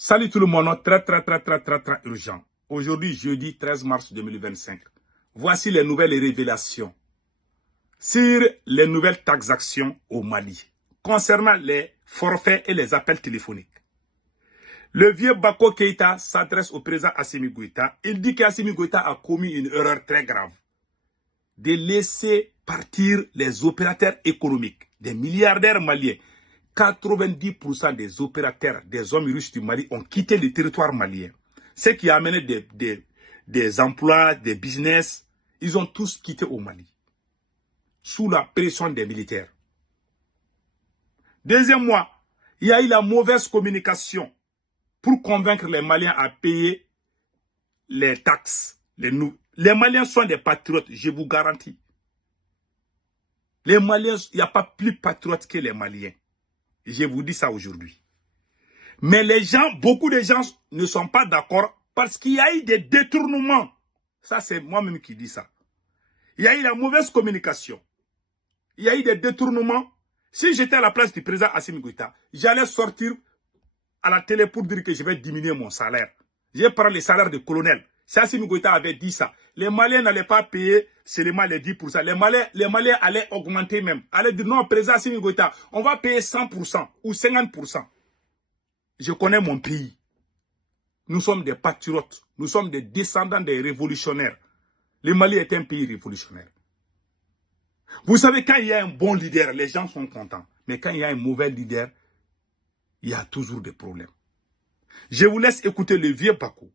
Salut tout le monde, très urgent. Aujourd'hui, jeudi 13 mars 2025. Voici les nouvelles révélations sur les nouvelles taxations au Mali concernant les forfaits et les appels téléphoniques. Le vieux Bako Keïta s'adresse au président Assimi Goïta. Il dit qu'Assimi Goïta a commis une erreur très grave de laisser partir les opérateurs économiques, des milliardaires maliens. 90% des opérateurs, des hommes riches du Mali ont quitté le territoire malien. Ce qui a amené des emplois, des business, ils ont tous quitté au Mali. Sous la pression des militaires. Deuxième mois, il y a eu la mauvaise communication pour convaincre les Maliens à payer les taxes. Les Maliens sont des patriotes, je vous garantis. Les Maliens, il n'y a pas plus patriotes que les Maliens. Je vous dis ça aujourd'hui. Mais les gens, beaucoup de gens ne sont pas d'accord parce qu'il y a eu des détournements. Ça, c'est moi-même qui dis ça. Il y a eu la mauvaise communication. Il y a eu des détournements. Si j'étais à la place du président Assimi Goïta, j'allais sortir à la télé pour dire que je vais diminuer mon salaire. Je vais prendre le salaire de colonel. Si Assimi Goïta avait dit ça, les Maliens n'allaient pas payer seulement les 10%. Les Maliens allaient augmenter même. Allaient dire non, président Assimi Goïta, on va payer 100% ou 50%. Je connais mon pays. Nous sommes des patriotes. Nous sommes des descendants des révolutionnaires. Le Mali est un pays révolutionnaire. Vous savez, quand il y a un bon leader, les gens sont contents. Mais quand il y a un mauvais leader, il y a toujours des problèmes. Je vous laisse écouter le vieux Bako.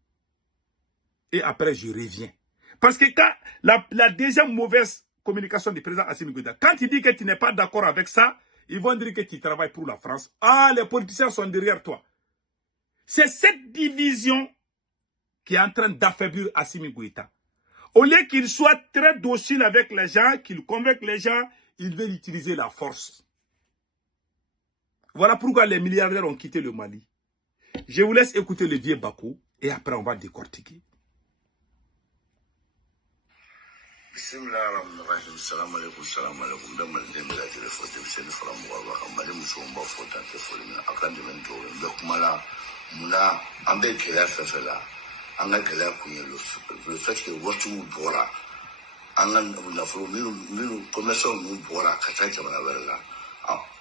Et après, je reviens. Parce que quand la deuxième mauvaise communication du président Assimi Goïta, quand il dit que tu n'es pas d'accord avec ça, ils vont dire que tu travailles pour la France. Ah, les politiciens sont derrière toi. C'est cette division qui est en train d'affaiblir Assimi Goïta. Au lieu qu'il soit très docile avec les gens, qu'il convainque les gens, il veut utiliser la force. Voilà pourquoi les milliardaires ont quitté le Mali. Je vous laisse écouter le vieux Bako et après on va décortiquer. Bismillahirrahmanirrahim. Salam alaikum, salam alaikum. Da malden da jere fote biseni fara mu ba kan mali muso ba fota te foli na akan de men do be kuma la muna ambe kela fefela anga kela kunye le fait que watu bora anga na foro minu commerçant mu bora ka ta jamana wala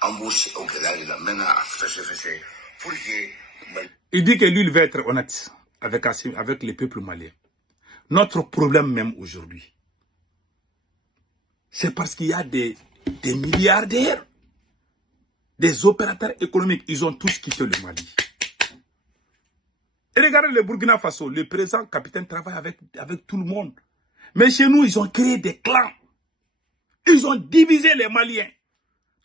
ambush au kela la mena fese pour que il dit que lui il veut être honnête avec les peuples maliens. Notre problème même aujourd'hui, c'est parce qu'il y a des milliardaires, des opérateurs économiques. Ils ont tous quitté le Mali. Et regardez le Burkina Faso. Le président capitaine travaille avec tout le monde. Mais chez nous, ils ont créé des clans. Ils ont divisé les Maliens.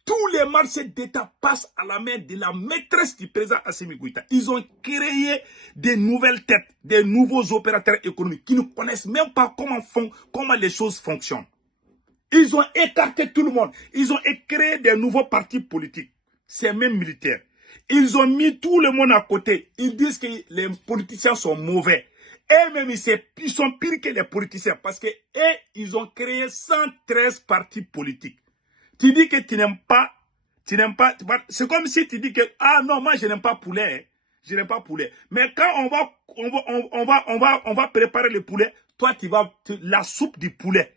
Tous les marchés d'État passent à la main de la maîtresse du président Assimi Goïta. Ils ont créé des nouvelles têtes, des nouveaux opérateurs économiques qui ne connaissent même pas comment les choses fonctionnent. Ils ont écarté tout le monde. Ils ont créé des nouveaux partis politiques. C'est même militaire. Ils ont mis tout le monde à côté. Ils disent que les politiciens sont mauvais. Et même ils sont pires que les politiciens. Parce que ils ont créé 113 partis politiques. Tu dis que tu n'aimes pas. C'est comme si tu dis que, ah non, moi je n'aime pas poulet. Hein. Je n'aime pas poulet. Mais quand on va préparer le poulet, toi tu vas, la soupe du poulet.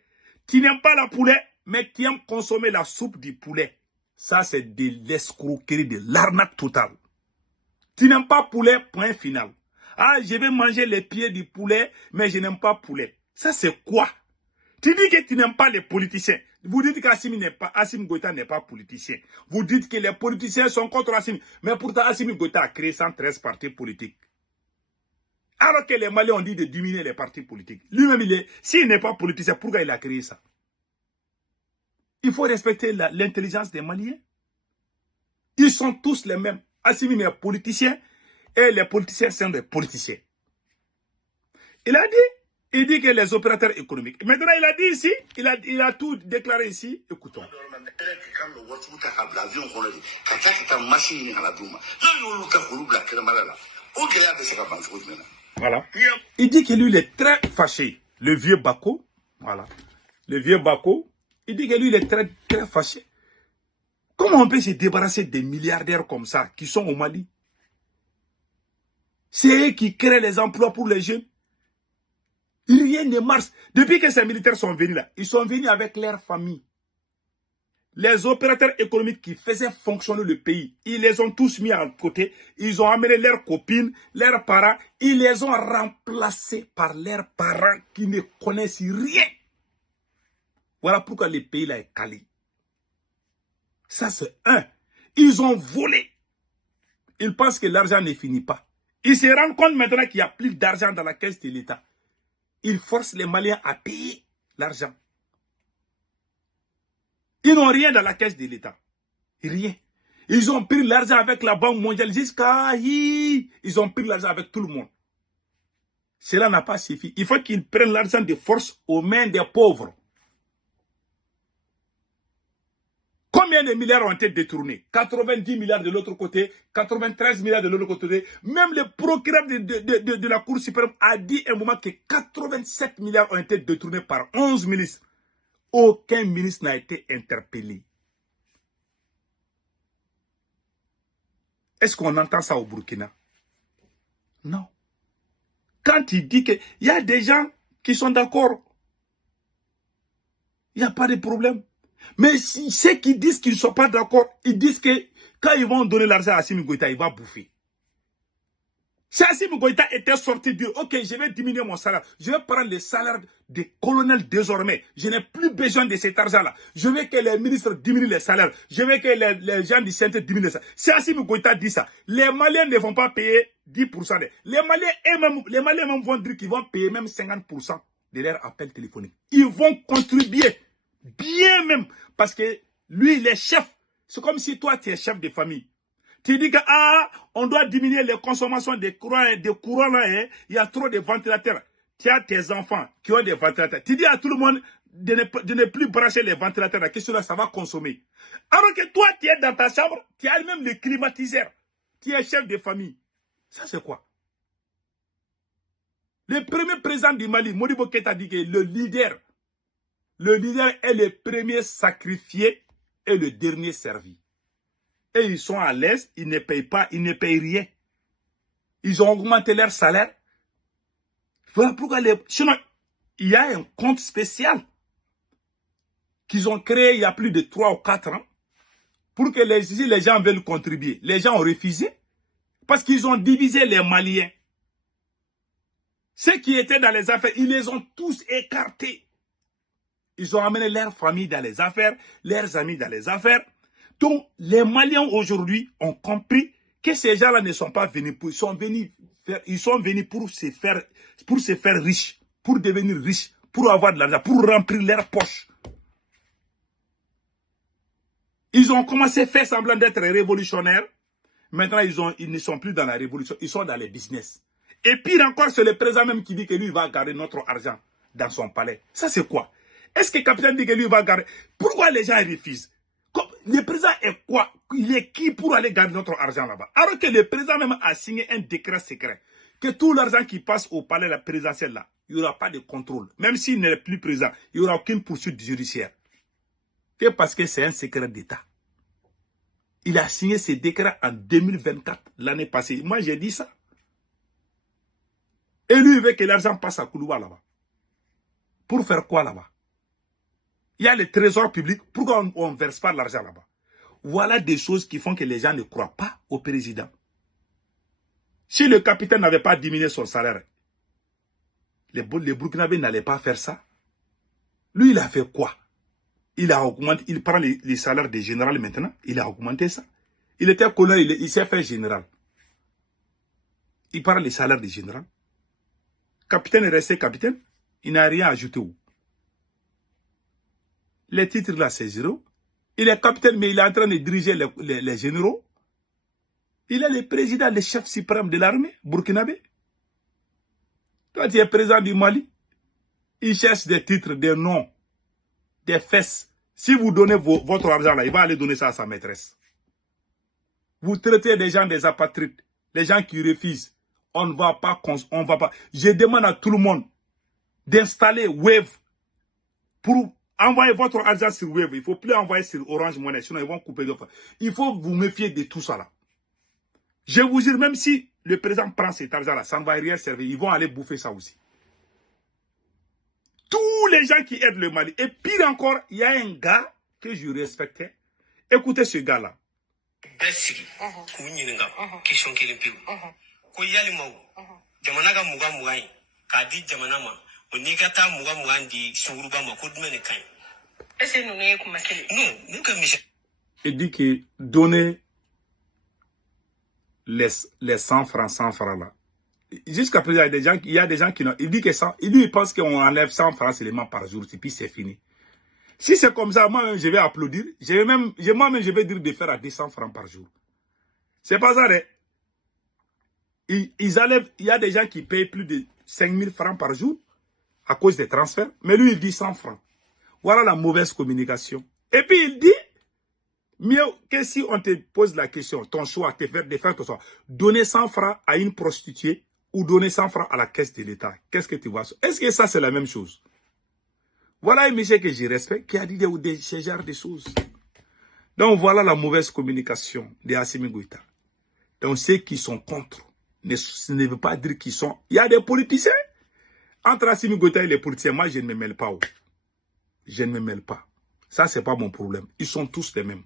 Tu n'aimes pas la poulet, mais tu aimes consommer la soupe du poulet. Ça, c'est de l'escroquerie, de l'arnaque totale. Tu n'aimes pas poulet, point final. Ah, je vais manger les pieds du poulet, mais je n'aime pas poulet. Ça, c'est quoi? Tu dis que tu n'aimes pas les politiciens. Vous dites qu'Assimi Goïta n'est pas politicien. Vous dites que les politiciens sont contre Assimi. Mais pourtant, Assimi Goïta a créé 113 partis politiques. Alors que les Maliens ont dit de diminuer les partis politiques. Lui-même, s'il n'est pas politicien, pourquoi il a créé ça? Il faut respecter l'intelligence des Maliens. Ils sont tous les mêmes. Assimi est politicien et les politiciens sont des politiciens. Il dit que les opérateurs économiques. Maintenant, il a dit ici, il a tout déclaré ici. Écoutons. Voilà. Il dit que lui, il est très fâché. Le vieux Bako, voilà. Le vieux Bako, il dit que lui, il est très, très fâché. Comment on peut se débarrasser des milliardaires comme ça, qui sont au Mali? C'est eux qui créent les emplois pour les jeunes. Rien ne marche. Depuis que ces militaires sont venus là, ils sont venus avec leur famille. Les opérateurs économiques qui faisaient fonctionner le pays, ils les ont tous mis à côté. Ils ont amené leurs copines, leurs parents. Ils les ont remplacés par leurs parents qui ne connaissent rien. Voilà pourquoi le pays là est calé. Ça c'est un. Ils ont volé. Ils pensent que l'argent ne finit pas. Ils se rendent compte maintenant qu'il n'y a plus d'argent dans la caisse de l'État. Ils forcent les Maliens à payer l'argent. Ils n'ont rien dans la caisse de l'État. Rien. Ils ont pris l'argent avec la Banque mondiale jusqu'à... Ils ont pris l'argent avec tout le monde. Cela n'a pas suffi. Il faut qu'ils prennent l'argent de force aux mains des pauvres. Combien de milliards ont été détournés? 90 milliards de l'autre côté, 93 milliards de l'autre côté. Même le procureur de la Cour suprême a dit un moment que 87 milliards ont été détournés par 11 ministres. Aucun ministre n'a été interpellé. Est-ce qu'on entend ça au Burkina? Non. Quand il dit qu'il y a des gens qui sont d'accord, il n'y a pas de problème. Mais ceux qui disent qu'ils ne sont pas d'accord, ils disent que quand ils vont donner l'argent à Assimi Goïta, il va bouffer. Si Assimi Goïta était sorti dire, ok, je vais diminuer mon salaire, je vais prendre le salaire des colonels désormais, je n'ai plus besoin de cet argent-là. Je veux que les ministres diminuent les salaires, je veux que les gens du CNT diminuent les salaires. Si Assimi Goïta dit ça, les Maliens ne vont pas payer 10%. Les Maliens même vont dire qu'ils vont payer même 50% de leur appel téléphonique. Ils vont contribuer, bien même, parce que lui, il est chef. C'est comme si toi, tu es chef de famille. Tu dis que on doit diminuer les consommations de courant là, hein. Il y a trop de ventilateurs. Tu as tes enfants qui ont des ventilateurs. Tu dis à tout le monde de ne plus brancher les ventilateurs. La question là, ça va consommer. Alors que toi, tu es dans ta chambre, tu as même le climatiseur. Tu es chef de famille. Ça, c'est quoi? Le premier président du Mali, Modibo Keïta, dit que le leader est le premier sacrifié et le dernier servi. Et ils sont à l'aise, ils ne payent pas, ils ne payent rien. Ils ont augmenté leur salaire. Voilà pourquoi sinon, il y a un compte spécial qu'ils ont créé il y a plus de 3 ou 4 ans pour que si les gens veulent contribuer. Les gens ont refusé parce qu'ils ont divisé les Maliens. Ceux qui étaient dans les affaires, ils les ont tous écartés. Ils ont amené leur famille dans les affaires, leurs amis dans les affaires. Donc, les Maliens aujourd'hui ont compris que ces gens-là ne sont pas venus pour... Ils sont venus pour se faire riches, pour devenir riches, pour avoir de l'argent, pour remplir leurs poches. Ils ont commencé à faire semblant d'être révolutionnaires. Maintenant, ils ne sont plus dans la révolution, ils sont dans les business. Et pire encore, c'est le président même qui dit que lui va garder notre argent dans son palais. Ça, c'est quoi? Est-ce que le capitaine dit que lui va garder? Pourquoi les gens refusent? Le président est quoi? Il est qui pour aller garder notre argent là-bas? Alors que le président même a signé un décret secret. Que tout l'argent qui passe au palais présidentiel là, il n'y aura pas de contrôle. Même s'il n'est plus président, il n'y aura aucune poursuite judiciaire. C'est parce que c'est un secret d'État. Il a signé ce décret en 2024, l'année passée. Moi, j'ai dit ça. Et lui, il veut que l'argent passe à Koulouba là-bas. Pour faire quoi là-bas? Il y a le trésor public. Pourquoi on ne verse pas l'argent là-bas? Voilà des choses qui font que les gens ne croient pas au président. Si le capitaine n'avait pas diminué son salaire, les Burkinabés n'allaient pas faire ça. Lui, il a fait quoi? Il a augmenté, il prend les salaires des généraux maintenant, il a augmenté ça. Il était colonel, il s'est fait général. Il prend les salaires des généraux. Capitaine est resté capitaine, il n'a rien ajouté où? Les titres là, c'est zéro. Il est capitaine, mais il est en train de diriger les généraux. Il est le président, le chef suprême de l'armée burkinabé. Toi, tu es président du Mali. Il cherche des titres, des noms, des fesses. Si vous donnez votre argent là, il va aller donner ça à sa maîtresse. Vous traitez des gens des apatrides, les gens qui refusent. On ne va pas. Je demande à tout le monde d'installer Wave pour envoyer votre argent sur Wave. Il ne faut plus envoyer sur Orange Money, sinon ils vont couper l'offre. Il faut vous méfier de tout ça là. Je vous jure, même si le président prend cet argent-là, ça ne va rien servir. Ils vont aller bouffer ça aussi. Tous les gens qui aident le Mali. Et pire encore, il y a un gars que je respectais. Écoutez ce gars-là. Il dit que donner les 100 francs là. Jusqu'à présent, il y a des gens qui n'ont. Il dit que ça, il pense qu'on enlève 100 francs seulement par jour, et puis c'est fini. Si c'est comme ça, moi-même, je vais applaudir. Moi-même, je vais dire de faire à 200 francs par jour. C'est pas ça, hein. Ils enlèvent, il y a des gens qui payent plus de 5000 francs par jour à cause des transferts, mais lui, il dit 100 francs. Voilà la mauvaise communication. Et puis, il dit, mieux que si on te pose la question, ton choix, de faire ton choix, donner 100 francs à une prostituée ou donner 100 francs à la caisse de l'État. Qu'est-ce que tu vois? Est-ce que ça, c'est la même chose? Voilà un monsieur que je respecte qui a dit ce genre de choses. Donc, voilà la mauvaise communication de Assimi Goïta. Donc, ceux qui sont contre, ne veut pas dire qu'ils sont... Il y a des politiciens. Entre Assimi Goïta et les politiciens, moi, je ne me mêle pas. Je ne me mêle pas. Ça, c'est pas mon problème. Ils sont tous les mêmes.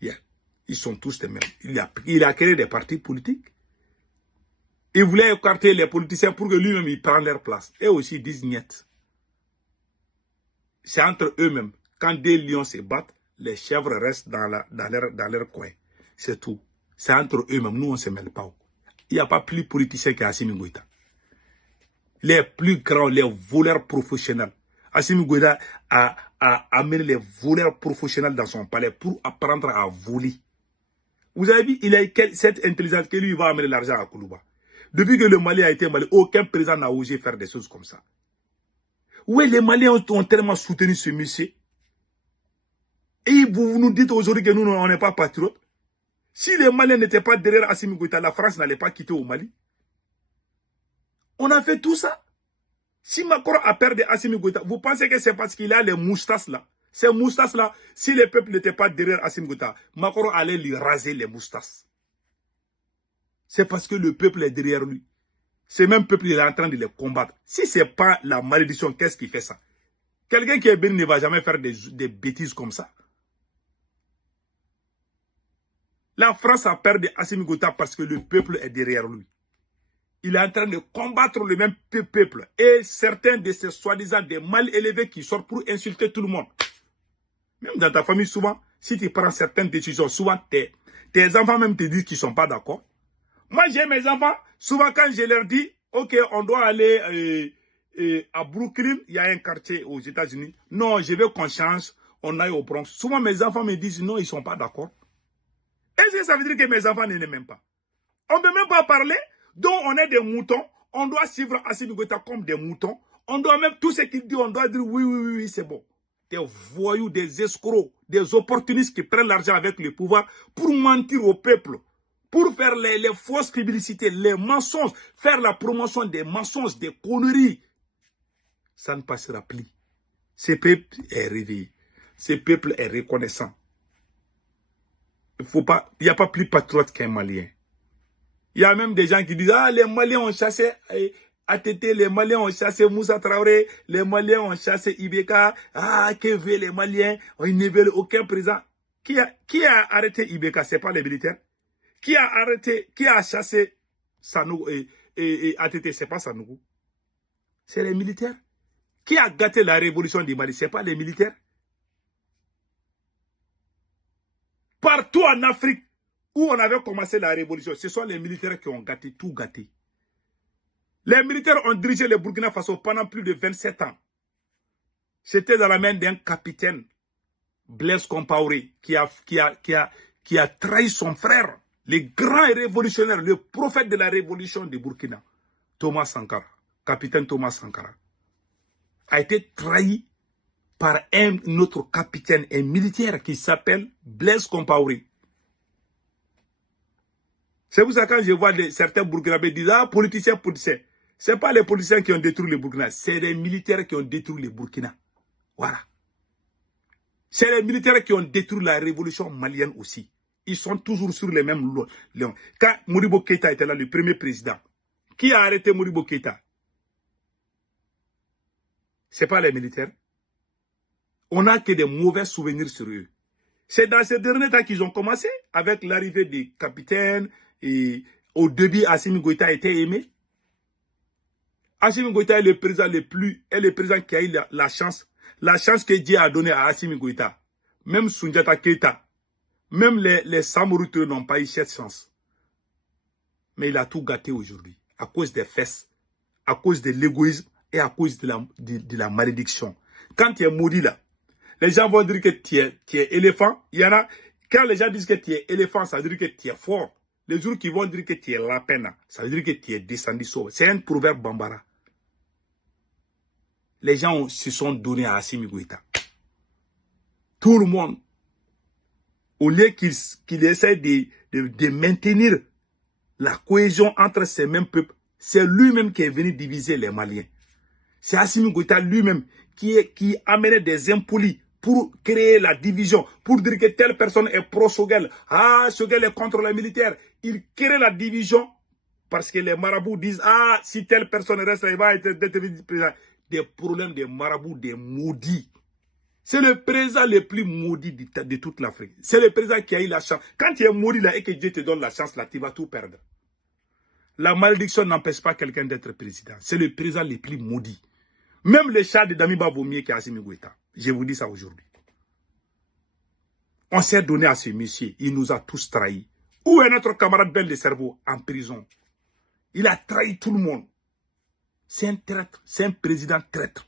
Yeah. Ils sont tous les mêmes. Il a créé des partis politiques. Il voulait écarter les politiciens pour que lui-même, il prenne leur place. Et aussi, ils disent niet. C'est entre eux-mêmes. Quand des lions se battent, les chèvres restent dans leur coin. C'est tout. C'est entre eux-mêmes. Nous, on ne se mêle pas. Il n'y a pas plus politicien qu'Assimi Goïta. Les plus grands, les voleurs professionnels. Assimi Goïta a amené les voleurs professionnels dans son palais pour apprendre à voler. Vous avez vu, il a cette intelligence que lui, il va amener l'argent à Koulouba. Depuis que le Mali a été Mali, aucun président n'a osé faire des choses comme ça. Oui, les Maliens ont tellement soutenu ce monsieur. Et vous nous dites aujourd'hui que nous, on n'est pas patriotes. Si les Maliens n'étaient pas derrière Assimi Goïta, la France n'allait pas quitter au Mali. On a fait tout ça. Si Macron a perdu Assimi Goïta, vous pensez que c'est parce qu'il a les moustaches là? Ces moustaches là, si le peuple n'était pas derrière Assimi Goïta, Macron allait lui raser les moustaches. C'est parce que le peuple est derrière lui. Ce même peuple, il est en train de les combattre. Si ce n'est pas la malédiction, qu'est-ce qui fait ça? Quelqu'un qui est béni ne va jamais faire des bêtises comme ça. La France a perdu Assimi Goïta parce que le peuple est derrière lui. Il est en train de combattre le même peuple. Et certains de ces soi-disant des mal élevés qui sortent pour insulter tout le monde. Même dans ta famille, souvent, si tu prends certaines décisions, souvent tes enfants même te disent qu'ils ne sont pas d'accord. Moi, j'ai mes enfants, souvent quand je leur dis, ok, on doit aller à Brooklyn, il y a un quartier aux États-Unis. Non, je veux qu'on change, on aille au Bronx. Souvent, mes enfants me disent, non, ils ne sont pas d'accord. Est-ce que ça veut dire que mes enfants ne m'aiment pas? On ne peut même pas parler, donc on est des moutons. On doit suivre Assimi Goïta comme des moutons. On doit même, tout ce qu'il dit, on doit dire oui, c'est bon. Des voyous, des escrocs, des opportunistes qui prennent l'argent avec le pouvoir pour mentir au peuple. Pour faire les fausses publicités, les mensonges, faire la promotion des mensonges, des conneries. Ça ne passera plus. Ce peuple est réveillé. Ce peuple est reconnaissant. Il n'y a pas plus patriote qu'un Malien. Il y a même des gens qui disent, ah, les Maliens ont chassé ATT, les Maliens ont chassé Moussa Traoré, les Maliens ont chassé Ibeka. Ah, que veulent les Maliens? Ils ne veulent aucun président. Qui a arrêté Ibeka? Ce n'est pas les militaires. Qui a chassé Sanogo et ATT, ce n'est pas Sanogo. C'est les militaires. Qui a gâté la révolution du Mali? Ce n'est pas les militaires. Partout en Afrique où on avait commencé la révolution, ce sont les militaires qui ont gâté, tout gâté. Les militaires ont dirigé le Burkina Faso pendant plus de 27 ans. C'était dans la main d'un capitaine, Blaise Compaoré, qui a trahi son frère. Le grand révolutionnaire, le prophète de la révolution du Burkina, Thomas Sankara, capitaine Thomas Sankara, a été trahi par un autre capitaine, un militaire qui s'appelle Blaise Compaoré. C'est pour ça que quand je vois certains Burkinabés dire, ah, politiciens. Ce n'est pas les politiciens qui ont détruit le Burkina, c'est les militaires qui ont détruit le Burkina. Voilà. C'est les militaires qui ont détruit la révolution malienne aussi. ils sont toujours sur les mêmes lions. Quand Modibo Keïta était là, le premier président, qui a arrêté Modibo Keïta? Ce n'est pas les militaires. On n'a que des mauvais souvenirs sur eux. C'est dans ces derniers temps qu'ils ont commencé, avec l'arrivée des capitaines, et au début, Assimi Goïta était aimé. Assimi Goïta est le président qui a eu la chance que Dieu a donnée à Assimi Goïta. Même Soundiata Keïta, même les Samouroutou n'ont pas eu cette chance. Mais il a tout gâté aujourd'hui, à cause des fesses, à cause de l'égoïsme et à cause de la malédiction. Quand tu es maudit là, les gens vont dire que tu es éléphant. Il y en a, quand les gens disent que tu es éléphant, ça veut dire que tu es fort. Les jours qui vont dire que tu es lapin, ça veut dire que tu es descendu sauve. C'est un proverbe bambara. Les gens se sont donnés à Assimi Goïta. Tout le monde, au lieu qu'il essaie de maintenir la cohésion entre ces mêmes peuples, c'est lui-même qui est venu diviser les Maliens. C'est Assimi Goïta lui-même qui amenait des impolis pour créer la division, pour dire que telle personne est pro-Choguel. Ah, Choguel est contre les militaires. Il crée la division parce que les marabouts disent, ah, si telle personne reste là, il va être président. Des problèmes de marabouts, des maudits. C'est le président le plus maudit de toute l'Afrique. C'est le président qui a eu la chance. Quand tu es maudit là et que Dieu te donne la chance là, tu vas tout perdre. La malédiction n'empêche pas quelqu'un d'être président. C'est le président le plus maudit. Même le chat de Damiba vaut mieux qu'Assimi Goïta. Je vous dis ça aujourd'hui. On s'est donné à ce monsieur. Il nous a tous trahis. Où est notre camarade Ben de Cerveau? En prison. Il a trahi tout le monde. C'est un traître. C'est un président traître.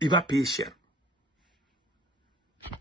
Il va payer cher.